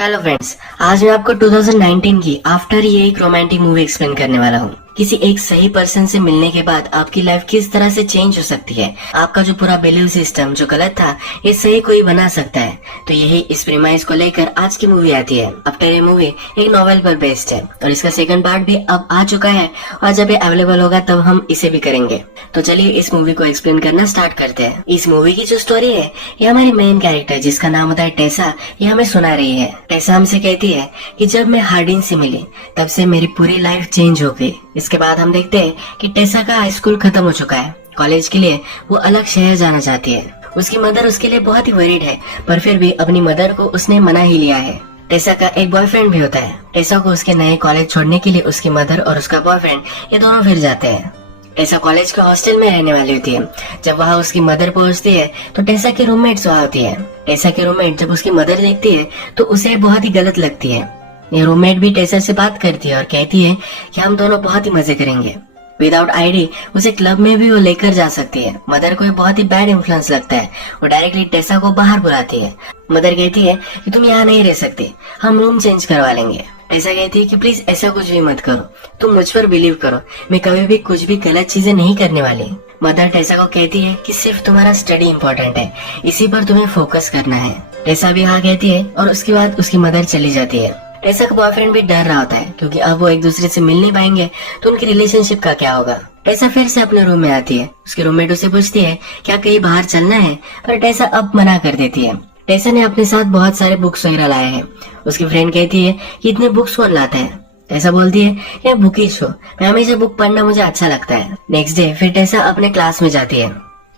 Hello friends, आज मैं आपको 2019 की आफ्टर ये एक रोमांटिक मूवी एक्सप्लेन करने वाला हूँ। किसी एक सही पर्सन से मिलने के बाद आपकी लाइफ किस तरह से चेंज हो सकती है। आपका जो पूरा बिलीव सिस्टम जो गलत था, ये सही कोई बना सकता है। तो यही इस प्रीमाइस को लेकर आज की मूवी आती है। आफ्टर ये मूवी एक नॉवेल पर बेस्ड है और इसका सेकंड पार्ट भी अब आ चुका है और जब ये अवेलेबल होगा तब हम इसे भी करेंगे। तो चलिए इस मूवी को एक्सप्लेन करना स्टार्ट करते हैं। इस मूवी की जो स्टोरी है, ये हमारी मेन कैरेक्टर जिसका नाम होता है टेसा, ये हमें सुना रही है। टेसा हमसे कहती है कि जब मैं हार्डिन से मिली तब से मेरी पूरी लाइफ चेंज हो गई। इसके बाद हम देखते हैं कि टेसा का हाई स्कूल खत्म हो चुका है। कॉलेज के लिए वो अलग शहर जाना चाहती है। उसकी मदर उसके लिए बहुत ही वरीड है, पर फिर भी अपनी मदर को उसने मना ही लिया है। टेसा का एक बॉयफ्रेंड भी होता है। टेसा को उसके नए कॉलेज छोड़ने के लिए उसकी मदर और उसका बॉयफ्रेंड ये दोनों फिर जाते हैं। टेसा कॉलेज के हॉस्टल में रहने वाली होती है। जब वहाँ उसकी मदर पहुँचती है तो टेसा की रूममेट्स वहाँ होती है। टेसा की रूममेट जब उसकी मदर देखती है तो उसे बहुत ही गलत लगती है। ये रूममेट भी टेसा से बात करती है और कहती है कि हम दोनों बहुत ही मजे करेंगे। विदाउट आईडी उसे क्लब में भी वो लेकर जा सकती है। मदर को बहुत ही बैड इन्फ्लुएंस लगता है। वो डायरेक्टली टेसा को बाहर बुलाती है। मदर कहती है कि तुम यहाँ नहीं रह सकते, हम रूम चेंज करवा लेंगे। टेसा कहती है कि प्लीज ऐसा कुछ भी मत करो, तुम मुझ पर बिलीव करो, मैं कभी भी कुछ भी गलत चीजें नहीं करने वाली। मदर टेसा को कहती है कि सिर्फ तुम्हारा स्टडी इम्पोर्टेंट है, इसी पर तुम्हें फोकस करना है। टेसा भी हाँ कहती है और उसके बाद उसकी मदर चली जाती है। टेसा का बॉयफ्रेंड भी डर रहा होता है क्योंकि अब वो एक दूसरे से मिल नहीं पाएंगे तो उनकी रिलेशनशिप का क्या होगा। टेसा फिर से अपने रूम में आती है। उसके रूममेट उसे पूछती है क्या कहीं बाहर चलना है, पर टेसा अब मना कर देती है। टेसा ने अपने साथ बहुत सारे बुक्स वगैरह लाए हैं। उसकी फ्रेंड कहती है कि इतने बुक्स कौन लाता है। टेसा बोलती है यह बुकिश हो, मैं हमेशा बुक पढ़ना मुझे अच्छा लगता है। नेक्स्ट डे फिर टेसा अपने क्लास में जाती है।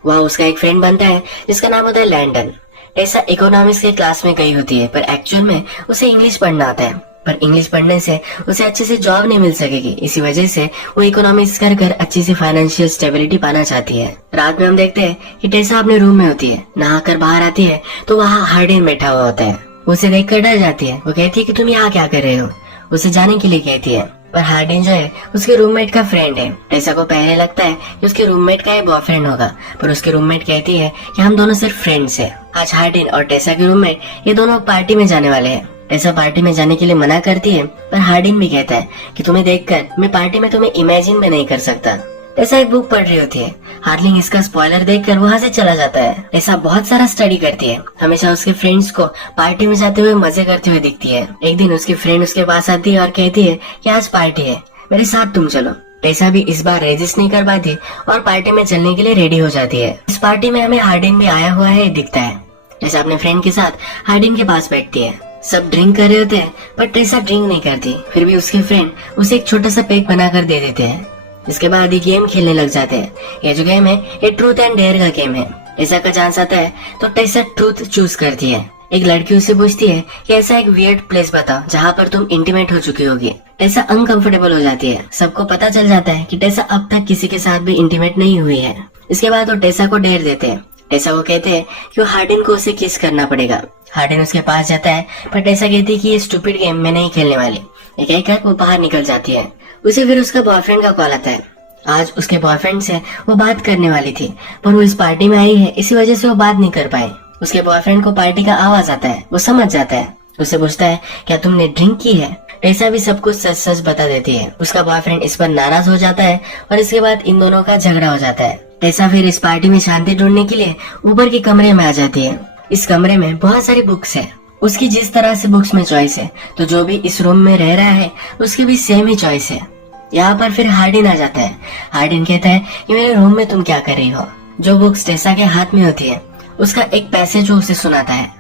वहाँ उसका एक फ्रेंड बनता है जिसका नाम होता है लैंडन। टेसा इकोनॉमिक्स के क्लास में गई होती है, पर एक्चुअल में उसे इंग्लिश पढ़ना आता है। पर इंग्लिश पढ़ने से उसे अच्छे से जॉब नहीं मिल सकेगी, इसी वजह से वो इकोनॉमिक्स कर कर अच्छी सी फाइनेंशियल स्टेबिलिटी पाना चाहती है। रात में हम देखते हैं कि टेसा अपने रूम में होती है। नहाकर बाहर आती है तो वहाँ हार्डिन बैठा हुआ होता है। उसे देखकर डर जाती है। वो कहती है कि तुम यहाँ क्या कर रहे हो, उसे जाने के लिए कहती है। पर हार्डिन जो है उसके रूममेट का फ्रेंड है। टेसा को पहले लगता है कि उसके रूममेट का ये बॉयफ्रेंड होगा, पर उसके रूममेट कहती है कि हम दोनों सिर्फ फ्रेंड्स हैं। आज हार्डिन और टेसा के रूममेट ये दोनों पार्टी में जाने वाले हैं। टेसा पार्टी में जाने के लिए मना करती है, पर हार्डिन भी कहता है कि तुम्हें देखकर मैं पार्टी में तुम्हें इमेजिन भी नहीं कर सकता। टेसा एक बुक पढ़ रही होती है। हार्डिन इसका स्पॉइलर देखकर वहाँ से चला जाता है। टेसा बहुत सारा स्टडी करती है। हमेशा उसके फ्रेंड्स को पार्टी में जाते हुए मजे करते हुए दिखती है। एक दिन उसकी फ्रेंड उसके पास आती है और कहती है कि आज पार्टी है, मेरे साथ तुम चलो। टेसा भी इस बार रेजिस्ट नहीं कर पाती और पार्टी में चलने के लिए रेडी हो जाती है। इस पार्टी में हमें हार्डिन भी आया हुआ है दिखता है। टेसा अपने फ्रेंड के साथ हार्डिन के पास बैठती है। सब ड्रिंक कर रहे होते हैं, पर टेसा ड्रिंक नहीं करती। फिर भी उसके फ्रेंड उसे एक छोटा सा पैक बनाकर दे देते हैं। इसके बाद ये गेम खेलने लग जाते हैं। ये जो गेम है ये ट्रूथ एंड डेयर का गेम है। टेसा का चांस आता है तो टेसा ट्रूथ चूज करती है। एक लड़की उससे पूछती है कि ऐसा एक वियर्ड प्लेस बताओ जहाँ पर तुम इंटीमेट हो चुकी होगी। टेसा अनकंफर्टेबल हो जाती है। सबको पता चल जाता है कि टेसा अब तक किसी के साथ भी इंटीमेट नहीं हुई है। इसके बाद वो टेसा को डेयर देते हैं। टेसा को कहते हैं कि वो हार्डिन को उसे किस करना पड़ेगा। हार्डिन उसके पास जाता है, पर टेसा कहती है कि ये स्टूपिड गेम मैं नहीं खेलने वाली। ये कहकर वो बाहर निकल जाती है। उसे फिर उसका बॉयफ्रेंड का कॉल आता है। आज उसके बॉयफ्रेंड से वो बात करने वाली थी, पर वो इस पार्टी में आई है, इसी वजह से वो बात नहीं कर पाई। उसके बॉयफ्रेंड को पार्टी का आवाज आता है। वो समझ जाता है। उससे पूछता है क्या तुमने ड्रिंक की है। टेसा भी सब कुछ सच सच बता देती है। उसका बॉयफ्रेंड इस पर नाराज हो जाता है और इसके बाद इन दोनों का झगड़ा हो जाता है। टेसा फिर इस पार्टी में शांति ढूंढने के लिए ऊपर के कमरे में आ जाती है। इस कमरे में बहुत सारी बुक्स है। उसकी जिस तरह से बुक्स में चॉइस है, तो जो भी इस रूम में रह रहा है उसकी भी सेम ही चॉइस है। यहाँ पर फिर हार्डिन आ जाता है। हार्डिन कहता है कि मेरे रूम में तुम क्या कर रही हो। जो बुक्स टेसा के हाथ में होती है उसका एक पैसेज वो उसे सुनाता है।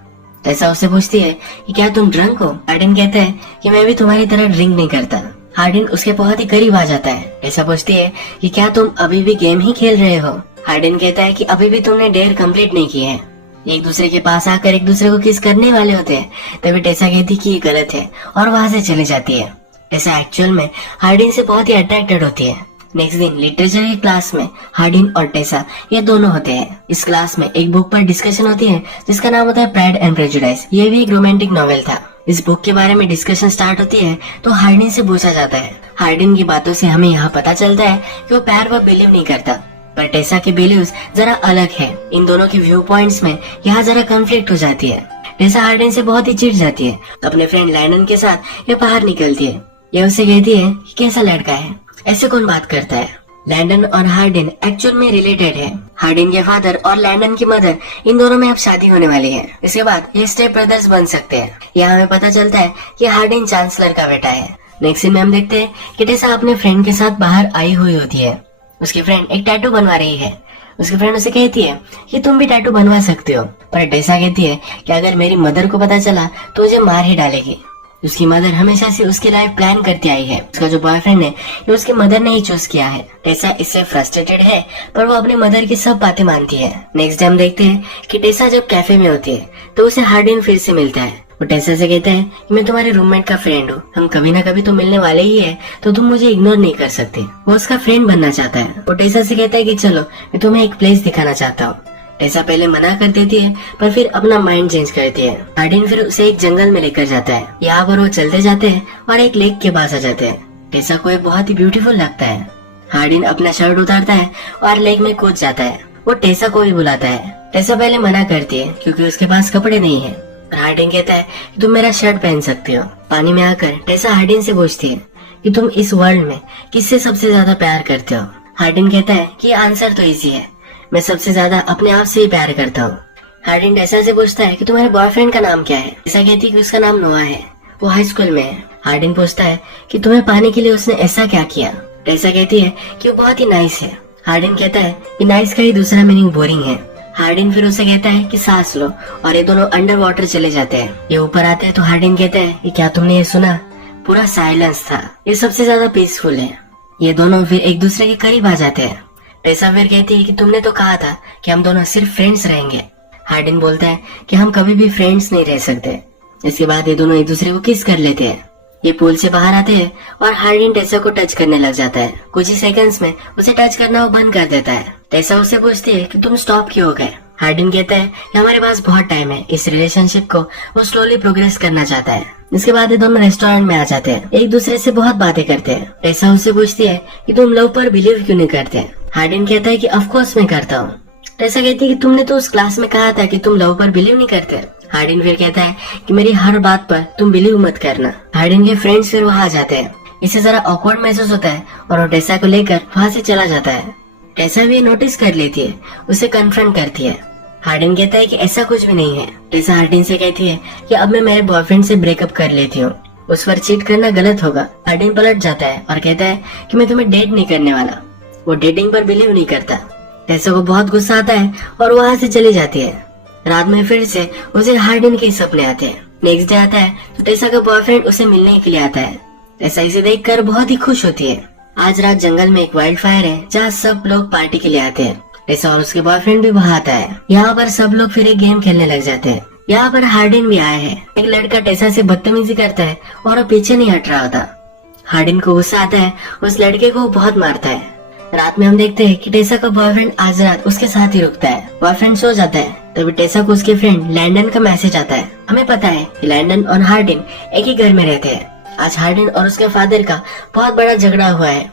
टेसा उससे पूछती है कि क्या तुम ड्रंक हो। हार्डिन कहता है कि मैं भी तुम्हारी तरह ड्रिंक नहीं करता। हार्डिन उसके बहुत ही करीब आ जाता है। टेसा पूछती है कि क्या तुम अभी भी गेम ही खेल रहे हो। हार्डिन कहता है कि अभी भी तुमने डेयर कंप्लीट नहीं की है। एक दूसरे के पास आकर एक दूसरे को किस करने वाले होते हैं। तभी टेसा कहती कि ये गलत है और वहाँ से चली जाती है। टेसा एक्चुअल में हार्डिन से बहुत ही अट्रैक्टेड होती है। नेक्स्ट दिन लिटरेचर की क्लास में हार्डिन और टेसा ये दोनों होते हैं। इस क्लास में एक बुक पर डिस्कशन होती है जिसका नाम होता है प्राइड एंड प्रेजुडिस। ये भी एक रोमांटिक नॉवेल था। इस बुक के बारे में डिस्कशन स्टार्ट होती है तो हार्डिन से पूछा जाता है। हार्डिन की बातों से हमें यहाँ पता चलता है कि वो प्यार पर बिलीव नहीं करता, पर टेसा के बिलीव्स जरा अलग है। इन दोनों के व्यू पॉइंट्स में यहाँ जरा कॉन्फ्लिक्ट हो जाती है। टेसा हार्डिन से बहुत ही चिढ़ जाती है। अपने फ्रेंड लैंडन के साथ ये बाहर निकलती है। ये उससे कहती है कि कैसा लड़का है, ऐसे कौन बात करता है। लैंडन और हार्डिन एक्चुअल में रिलेटेड है। हार्डिन के फादर और लैंडन की मदर, इन दोनों में अब शादी होने वाली है। इसके बाद ये स्टेप ब्रदर्स बन सकते हैं। यहाँ हमें पता चलता है कि हार्डिन चांसलर का बेटा है। नेक्स्ट सीन में हम देखते हैं कि टेसा अपने फ्रेंड के साथ बाहर आई हुई होती है। उसकी फ्रेंड एक टैटू बनवा रही है। उसकी फ्रेंड उसे कहती है कि तुम भी टैटू बनवा सकते हो, पर टेसा कहती है कि अगर मेरी मदर को पता चला तो मुझे मार ही डालेगी। उसकी मदर हमेशा से उसके लाइफ प्लान करती आई है। उसका जो बॉयफ्रेंड है ये उसकी मदर ने ही चूज किया है। टेसा इससे फ्रस्ट्रेटेड है, पर वो अपनी मदर की सब बातें मानती है। नेक्स्ट डे हम देखते हैं कि टेसा जब कैफे में होती है तो उसे हार्डिन फिर से मिलता है। वो टेसा से कहता है कि मैं तुम्हारे रूममेट का फ्रेंड हूँ, हम कभी ना कभी तो मिलने वाले ही है, तो तुम मुझे इग्नोर नहीं कर सकते। वो उसका फ्रेंड बनना चाहता है। वो टेसा से कहता है कि चलो मैं तुम्हें एक प्लेस दिखाना चाहता हूँ। टेसा पहले मना कर देती है, पर फिर अपना माइंड चेंज करती है। हार्डिन फिर उसे एक जंगल में लेकर जाता है। यहाँ पर वो चलते जाते हैं और एक लेक के पास आ जाते हैं। टेसा को ये बहुत ही ब्यूटीफुल लगता है। हार्डिन अपना शर्ट उतारता है और लेक में कूद जाता है। वो टेसा को भी बुलाता है। टेसा पहले मना करती है क्योंकि उसके पास कपड़े नहीं है। हार्डिन कहता है कि तुम मेरा शर्ट पहन सकते हो। पानी में आकर टेसा हार्डिन से पूछती है कि तुम इस वर्ल्ड में किससे सबसे ज्यादा प्यार करते हो। हार्डिन कहता है कि आंसर तो इजी है, मैं सबसे ज्यादा अपने आप से ही प्यार करता हूँ। हार्डिन टेसा से पूछता है कि तुम्हारे बॉयफ्रेंड का नाम क्या है। टेसा कहती है कि उसका नाम नोआ है, वो हाई स्कूल में है। हार्डिन पूछता है कि तुम्हें पाने के लिए उसने ऐसा क्या किया। टेसा कहती है कि वो बहुत ही नाइस है। हार्डिन कहता है कि नाइस का ही दूसरा मीनिंग बोरिंग है। हार्डिन फिर उसे कहता है कि सांस लो, और ये दोनों अंडर वाटर चले जाते हैं। ये ऊपर आते हैं तो हार्डिन कहता है कि क्या तुमने ये सुना, पूरा साइलेंस था, ये सबसे ज्यादा पीसफुल है। ये दोनों फिर एक दूसरे के करीब आ जाते हैं। टेसा फिर कहती है कि तुमने तो कहा था कि हम दोनों सिर्फ फ्रेंड्स रहेंगे। हार्डिन बोलता है कि हम कभी भी फ्रेंड्स नहीं रह सकते। इसके बाद ये दोनों एक दूसरे को किस कर लेते हैं। ये पूल से बाहर आते हैं और हार्डिन टेसा को टच करने लग जाता है। कुछ ही सेकंड्स में उसे टच करना वो बंद कर देता है। टेसा उससे पूछती है कि तुम स्टॉप क्यों हो गए। हार्डिन कहता है कि हमारे पास बहुत टाइम है, इस रिलेशनशिप को वो स्लोली प्रोग्रेस करना चाहता है। इसके बाद ये दोनों रेस्टोरेंट में आ जाते हैं, एक दूसरे से बहुत बातें करते हैं। टेसा उससे पूछती है कि तुम लव पर बिलीव क्यों नहीं करते। हार्डिन कहता है कि ऑफ कोर्स मैं करता हूँ। टेसा कहती है कि तुमने तो उस क्लास में कहा था कि तुम लव पर बिलीव नहीं करते। हार्डिन फिर कहता है कि मेरी हर बात पर तुम बिलीव मत करना। हार्डिन के फ्रेंड्स फिर वहाँ आ जाते हैं। इससे जरा ऑकवर्ड महसूस होता है और वो टेसा को लेकर वहाँ से चला जाता है। टेसा भी नोटिस कर लेती है, उसे कन्फ्रंट करती है। हार्डिन कहता है कि ऐसा कुछ भी नहीं है। टेसा हार्डिन से कहती है कि अब मैं मेरे बॉयफ्रेंड से ब्रेकअप कर लेती हूँ, उस पर चीट करना गलत होगा। हार्डिन पलट जाता है और कहता है कि मैं तुम्हें डेट नहीं करने वाला। वो डेटिंग पर बिलीव नहीं करता। टेसा को बहुत गुस्सा आता है और वहाँ से चली जाती है। रात में फिर से उसे हार्डिन के सपने आते हैं। नेक्स्ट डे आता है तो टेसा का बॉयफ्रेंड उसे मिलने के लिए आता है। टेसा इसे देखकर बहुत ही खुश होती है। आज रात जंगल में एक वाइल्ड फायर है जहाँ सब लोग पार्टी के लिए आते हैं। टेसा और उसके बॉयफ्रेंड भी वहाँ आता है। यहाँ पर सब लोग फिर एक गेम खेलने लग जाते हैं। यहाँ पर हार्डिन भी आया है। एक लड़का टेसा से बदतमीजी करता है और वो पीछे नहीं हट रहा होता। हार्डिन को गुस्सा आता है, उस लड़के को बहुत मारता है। रात में हम देखते हैं कि टेसा का बॉयफ्रेंड आज रात उसके साथ ही रुकता है। बॉयफ्रेंड सो जाता है तभी टेसा को उसके फ्रेंड लैंडन का मैसेज आता है। हमें पता है कि लैंडन और हार्डिन एक ही घर में रहते हैं। आज हार्डिन और उसके फादर का बहुत बड़ा झगड़ा हुआ है।